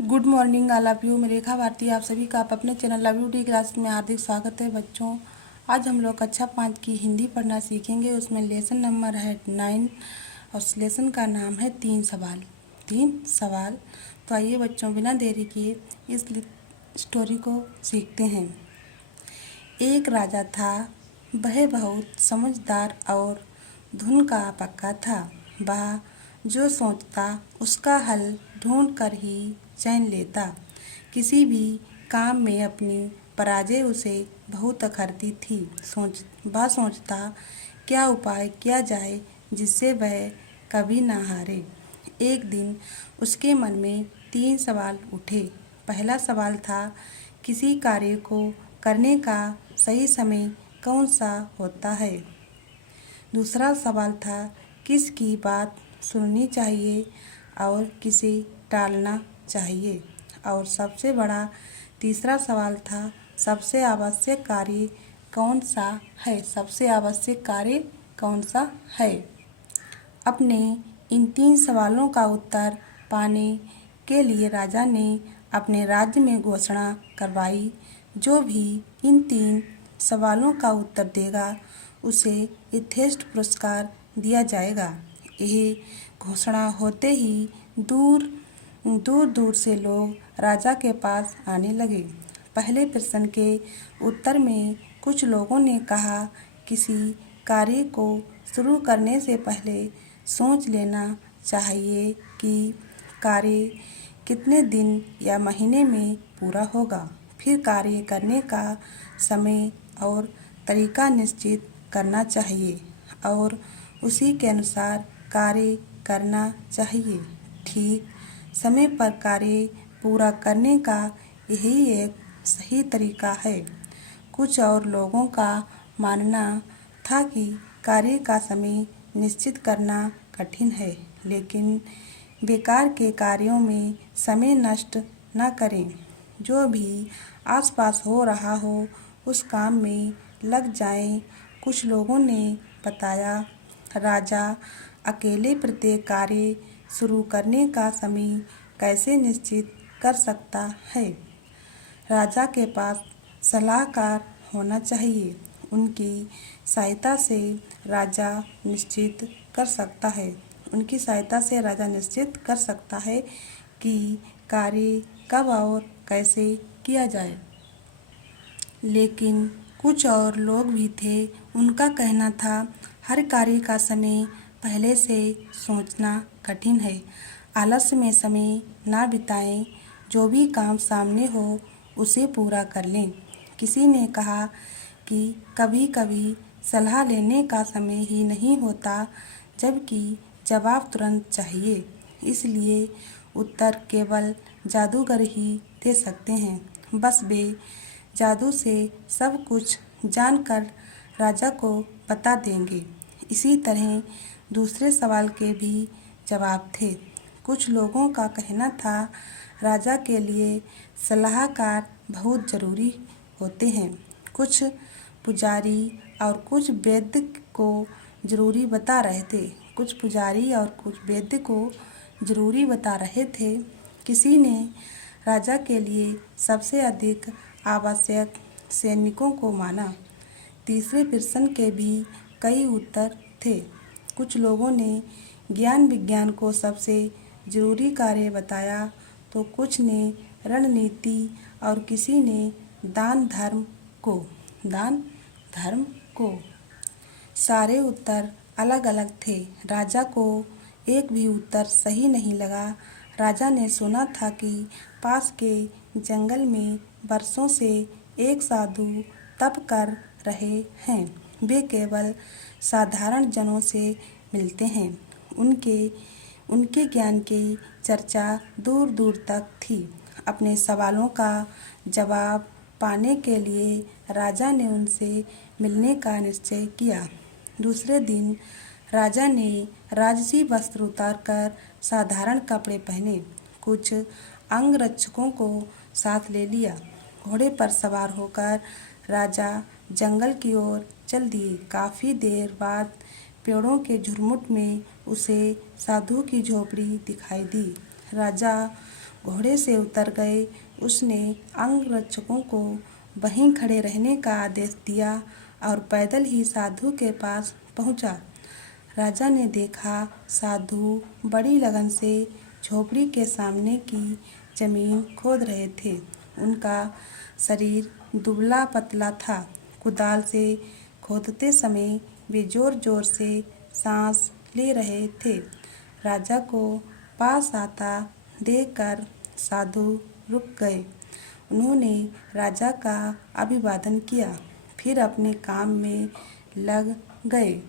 Good morning all of you. मैं रेखा भारती आप सभी का अपने channel love U D class में हार्दिक स्वागत है बच्चों। आज हम लोग कक्षा 5 की हिंदी पढ़ना सीखेंगे। उसमें लेसन नंबर है 9 और लेसन का नाम है तीन सवाल। तो आइए बच्चों, बिना देरी किए इस स्टोरी को सीखते हैं। एक राजा था, वह बहुत समझदार और धुन का पक्का था। वह जो सोचता उसका हल ढूंढ कर ही चैन लेता। किसी भी काम में अपनी पराजय उसे बहुत अखरती थी। वह सोचता क्या उपाय किया जाए जिससे वह कभी ना हारे। एक दिन उसके मन में 3 सवाल उठे। पहला सवाल था, किसी कार्य को करने का सही समय कौन सा होता है। दूसरा सवाल था, किसकी बात सुननी चाहिए और किसे टालना चाहिए। और सबसे बड़ा तीसरा सवाल था, सबसे आवश्यक कार्य कौन सा है। अपने इन 3 सवालों का उत्तर पाने के लिए राजा ने अपने राज्य में घोषणा करवाई। जो भी इन 3 सवालों का उत्तर देगा उसे यथेष्ट पुरस्कार दिया जाएगा। यह घोषणा होते ही दूर दूर से लोग राजा के पास आने लगे। पहले प्रश्न के उत्तर में कुछ लोगों ने कहा, किसी कार्य को शुरू करने से पहले सोच लेना चाहिए कि कार्य कितने दिन या महीने में पूरा होगा। फिर कार्य करने का समय और तरीका निश्चित करना चाहिए और उसी के अनुसार कार्य करना चाहिए। ठीक समय पर कार्य पूरा करने का यही एक सही तरीका है। कुछ और लोगों का मानना था कि कार्य का समय निश्चित करना कठिन है, लेकिन बेकार के कार्यों में समय नष्ट न करें। जो भी आसपास हो रहा हो उस काम में लग जाएं। कुछ लोगों ने बताया, राजा अकेले प्रत्येक कार्य शुरू करने का समय कैसे निश्चित कर सकता है। राजा के पास सलाहकार होना चाहिए। उनकी सहायता से राजा निश्चित कर सकता है कि कार्य कब और कैसे किया जाए। लेकिन कुछ और लोग भी थे। उनका कहना था, हर कार्य का समय पहले से सोचना कठिन है। आलस्य में समय ना बिताएं। जो भी काम सामने हो उसे पूरा कर लें। किसी ने कहा कि कभी-कभी सलाह लेने का समय ही नहीं होता, जबकि जवाब तुरंत चाहिए। इसलिए उत्तर केवल जादूगर ही दे सकते हैं। बस वे जादू से सब कुछ जानकर राजा को बता देंगे। इसी तरह दूसरे सवाल के भी जवाब थे। कुछ लोगों का कहना था, राजा के लिए सलाहकार बहुत ज़रूरी होते हैं। कुछ पुजारी और कुछ वैद्य को ज़रूरी बता रहे थे। किसी ने राजा के लिए सबसे अधिक आवश्यक सैनिकों को माना। तीसरे प्रश्न के भी कई उत्तर थे। कुछ लोगों ने ज्ञान विज्ञान को सबसे ज़रूरी कार्य बताया, तो कुछ ने रणनीति और किसी ने दान धर्म को। सारे उत्तर अलग अलग थे। राजा को एक भी उत्तर सही नहीं लगा। राजा ने सुना था कि पास के जंगल में वर्षों से एक साधु तप कर रहे हैं। वे केवल साधारण जनों से मिलते हैं। उनके ज्ञान की चर्चा दूर दूर तक थी। अपने सवालों का जवाब पाने के लिए राजा ने उनसे मिलने का निश्चय किया। दूसरे दिन राजा ने राजसी वस्त्र उतारकर साधारण कपड़े पहने। कुछ अंगरक्षकों को साथ ले लिया। घोड़े पर सवार होकर राजा जंगल की ओर चल दिए। काफ़ी देर बाद पेड़ों के झुरमुट में उसे साधु की झोपड़ी दिखाई दी। राजा घोड़े से उतर गए। उसने अंगरक्षकों को वहीं खड़े रहने का आदेश दिया और पैदल ही साधु के पास पहुंचा। राजा ने देखा साधु बड़ी लगन से झोपड़ी के सामने की जमीन खोद रहे थे। उनका शरीर दुबला पतला था। कुदाल से खोदते समय वे जोर जोर से सांस ले रहे थे। राजा को पास आता देखकर साधु रुक गए। उन्होंने राजा का अभिवादन किया, फिर अपने काम में लग गए।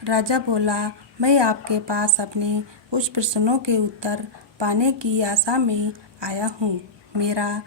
राजा बोला, मैं आपके पास अपने कुछ प्रश्नों के उत्तर पाने की आशा में आया हूँ। मेरा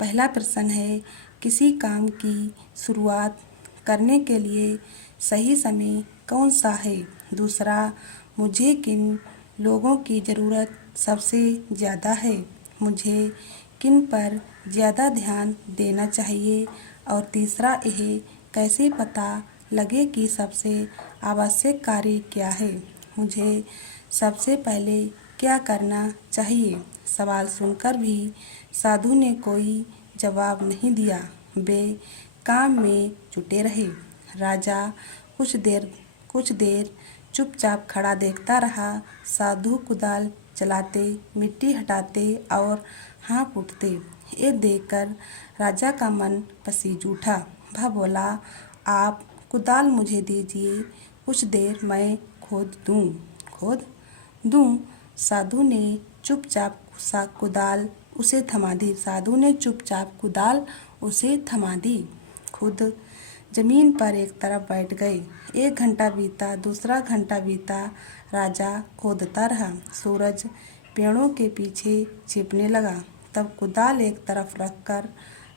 पहला प्रश्न है, किसी काम की शुरुआत करने के लिए सही समय कौन सा है? दूसरा, मुझे किन लोगों की ज़रूरत सबसे ज़्यादा है? मुझे किन पर ज़्यादा ध्यान देना चाहिए? और तीसरा, यह कैसे पता लगे कि सबसे आवश्यक कार्य क्या है? मुझे सबसे पहले क्या करना चाहिए? सवाल सुनकर भी साधु ने कोई जवाब नहीं दिया। वे काम में जुटे रहे। राजा कुछ देर चुपचाप खड़ा देखता रहा। साधु कुदाल चलाते, मिट्टी हटाते और हाँफ उठते। ये देखकर राजा का मन पसीज उठा। वह बोला, आप कुदाल मुझे दीजिए, कुछ देर मैं खोद दूँ। साधु ने चुपचाप कुदाल उसे थमा दी। खुद जमीन पर एक तरफ बैठ गए। 1 घंटा बीता, दूसरा घंटा बीता। राजा खोदता रहा। सूरज पेड़ों के पीछे छिपने लगा। तब कुदाल एक तरफ रखकर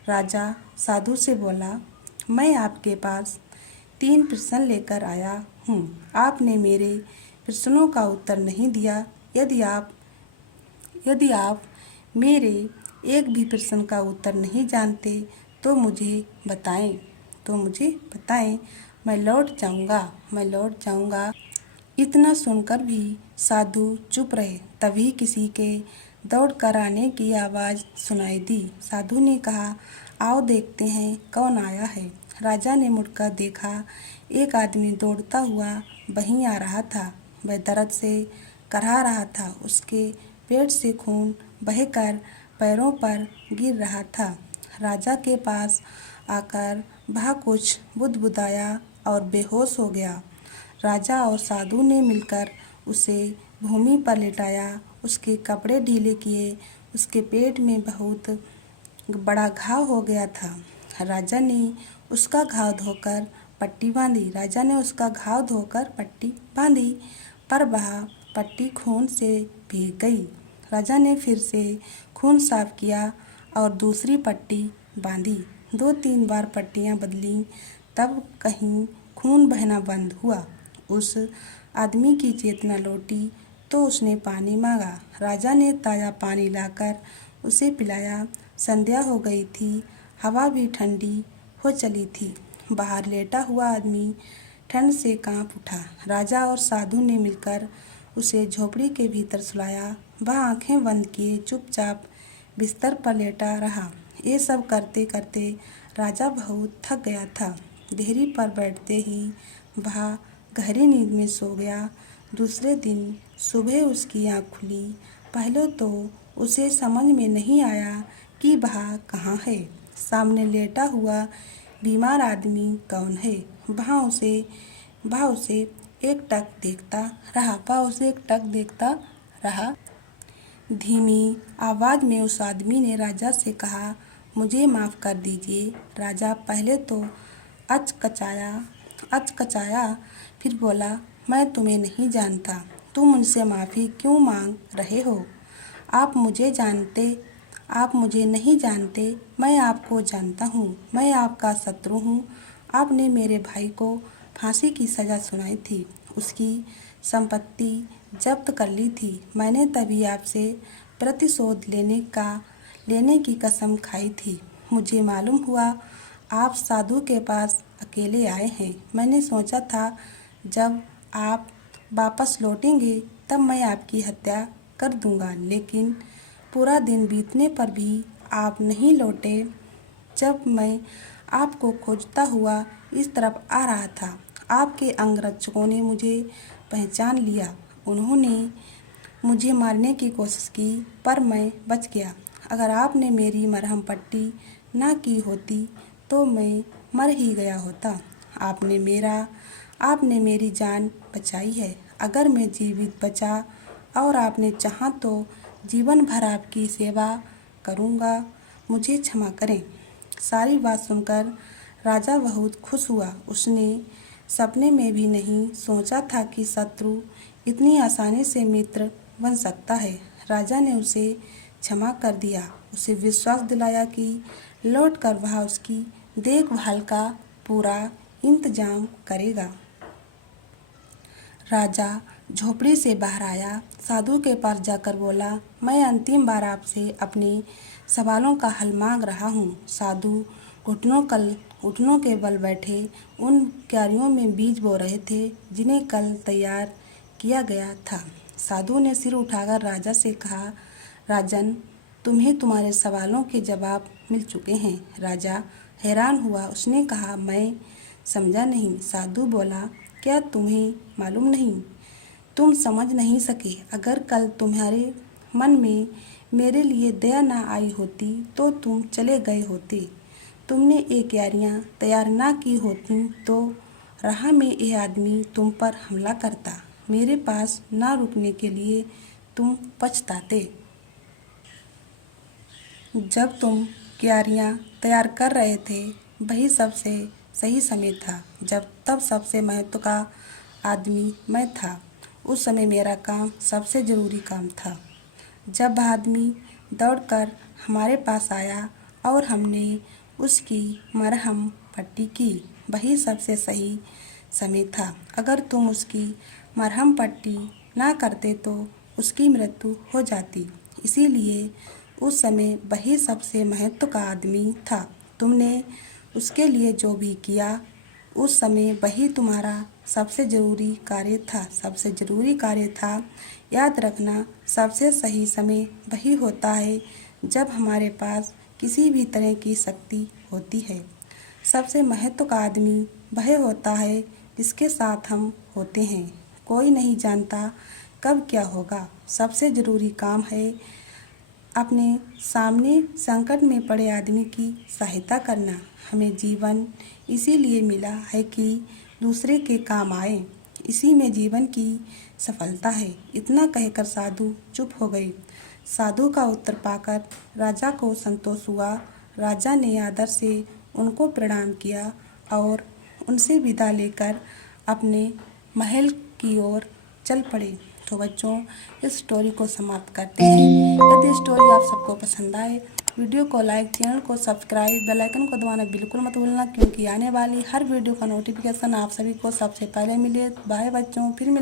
राजा साधु से बोला, मैं आपके पास 3 प्रश्न लेकर आया हूँ। आपने मेरे प्रश्नों का उत्तर नहीं दिया। यदि आप मेरे एक भी प्रश्न का उत्तर नहीं जानते तो मुझे बताएं। मैं लौट जाऊंगा। इतना सुनकर भी साधु चुप रहे। तभी किसी के दौड़ कर आने की आवाज़ सुनाई दी। साधु ने कहा, आओ देखते हैं कौन आया है। राजा ने मुड़कर देखा। एक आदमी दौड़ता हुआ वहीं आ रहा था। वह दर्द से कराह रहा था। उसके पेट से खून बहकर पैरों पर गिर रहा था। राजा के पास आकर वह कुछ बुदबुदाया और बेहोश हो गया। राजा और साधु ने मिलकर उसे भूमि पर लिटाया, उसके कपड़े ढीले किए। उसके पेट में बहुत बड़ा घाव हो गया था। राजा ने उसका घाव धोकर पट्टी बांधी, पर वह पट्टी खून से भीग गई। राजा ने फिर से खून साफ किया और दूसरी पट्टी बांधी। 2-3 बार पट्टियां बदली, तब कहीं खून बहना बंद हुआ। उस आदमी की चेतना लौटी तो उसने पानी मांगा। राजा ने ताज़ा पानी लाकर उसे पिलाया। संध्या हो गई थी। हवा भी ठंडी हो चली थी। बाहर लेटा हुआ आदमी ठंड से कांप उठा। राजा और साधु ने मिलकर उसे झोपड़ी के भीतर सुलाया। वह आंखें बंद किए चुपचाप बिस्तर पर लेटा रहा। ये सब करते करते राजा बहुत थक गया था। देहरी पर बैठते ही वह गहरी नींद में सो गया। दूसरे दिन सुबह उसकी आँख खुली। पहले तो उसे समझ में नहीं आया कि वह कहाँ है। सामने लेटा हुआ बीमार आदमी कौन है? वह उसे एकटक देखता रहा। धीमी आवाज़ में उस आदमी ने राजा से कहा, मुझे माफ़ कर दीजिए। राजा पहले तो अचकचाया, फिर बोला, मैं तुम्हें नहीं जानता। तुम मुझसे माफ़ी क्यों मांग रहे हो? आप मुझे नहीं जानते। मैं आपको जानता हूँ। मैं आपका शत्रु हूँ। आपने मेरे भाई को फांसी की सज़ा सुनाई थी। उसकी संपत्ति जब्त कर ली थी। मैंने तभी आपसे प्रतिशोध लेने की कसम खाई थी। मुझे मालूम हुआ आप साधु के पास अकेले आए हैं। मैंने सोचा था जब आप वापस लौटेंगे तब मैं आपकी हत्या कर दूंगा, लेकिन पूरा दिन बीतने पर भी आप नहीं लौटे। जब मैं आपको खोजता हुआ इस तरफ आ रहा था, आपके अंगरक्षकों ने मुझे पहचान लिया। उन्होंने मुझे मारने की कोशिश की, पर मैं बच गया। अगर आपने मेरी मरहम पट्टी ना की होती तो मैं मर ही गया होता। आपने मेरी जान बचाई है। अगर मैं जीवित बचा और आपने चाहा तो जीवन भर आपकी सेवा करूँगा। मुझे क्षमा करें। सारी बात सुनकर राजा बहुत खुश हुआ। उसने सपने में भी नहीं सोचा था कि शत्रु इतनी आसानी से मित्र बन सकता है। राजा ने उसे क्षमा कर दिया, उसे विश्वास दिलाया कि लौटकर वह उसकी देखभाल का पूरा इंतजाम करेगा। राजा झोपड़ी से बाहर आया, साधु के पास जाकर बोला, मैं अंतिम बार आपसे अपने सवालों का हल मांग रहा हूँ। साधु घुटनों के बल बैठे उन क्यारियों में बीज बो रहे थे जिन्हें कल तैयार किया गया था। साधु ने सिर उठाकर राजा से कहा, राजन, तुम्हें तुम्हारे सवालों के जवाब मिल चुके हैं। राजा हैरान हुआ। उसने कहा, मैं समझा नहीं। साधु बोला, क्या तुम्हें मालूम नहीं? तुम समझ नहीं सके। अगर कल तुम्हारे मन में मेरे लिए दया ना आई होती तो तुम चले गए होते। तुमने ये क्यारियाँ तैयार ना की होती तो राह में यह आदमी तुम पर हमला करता। मेरे पास ना रुकने के लिए तुम पछताते। जब तुम क्यारियाँ तैयार कर रहे थे, वही सबसे सही समय था। तब सबसे महत्व का आदमी मैं था। उस समय मेरा काम सबसे ज़रूरी काम था। जब वह आदमी दौड़कर हमारे पास आया और हमने उसकी मरहम पट्टी की, वही सबसे सही समय था। अगर तुम उसकी मरहम पट्टी ना करते तो उसकी मृत्यु हो जाती। इसीलिए उस समय वही सबसे महत्व का आदमी था। तुमने उसके लिए जो भी किया, उस समय वही तुम्हारा सबसे ज़रूरी कार्य था। याद रखना, सबसे सही समय वही होता है जब हमारे पास किसी भी तरह की शक्ति होती है। सबसे महत्व का आदमी वह होता है जिसके साथ हम होते हैं। कोई नहीं जानता कब क्या होगा। सबसे ज़रूरी काम है अपने सामने संकट में पड़े आदमी की सहायता करना। हमें जीवन इसीलिए मिला है कि दूसरे के काम आए। इसी में जीवन की सफलता है। इतना कहकर साधु चुप हो गए। साधु का उत्तर पाकर राजा को संतोष हुआ। राजा ने आदर से उनको प्रणाम किया और उनसे विदा लेकर अपने महल की ओर चल पड़े। तो बच्चों, इस स्टोरी को समाप्त करते हैं। यदि स्टोरी आप सबको पसंद आए, वीडियो को लाइक, चैनल को सब्सक्राइब, बेल आइकन को दबाना बिल्कुल मत भूलना, क्योंकि आने वाली हर वीडियो का नोटिफिकेशन आप सभी को सबसे पहले मिले। बाय बच्चों, फिर मिले।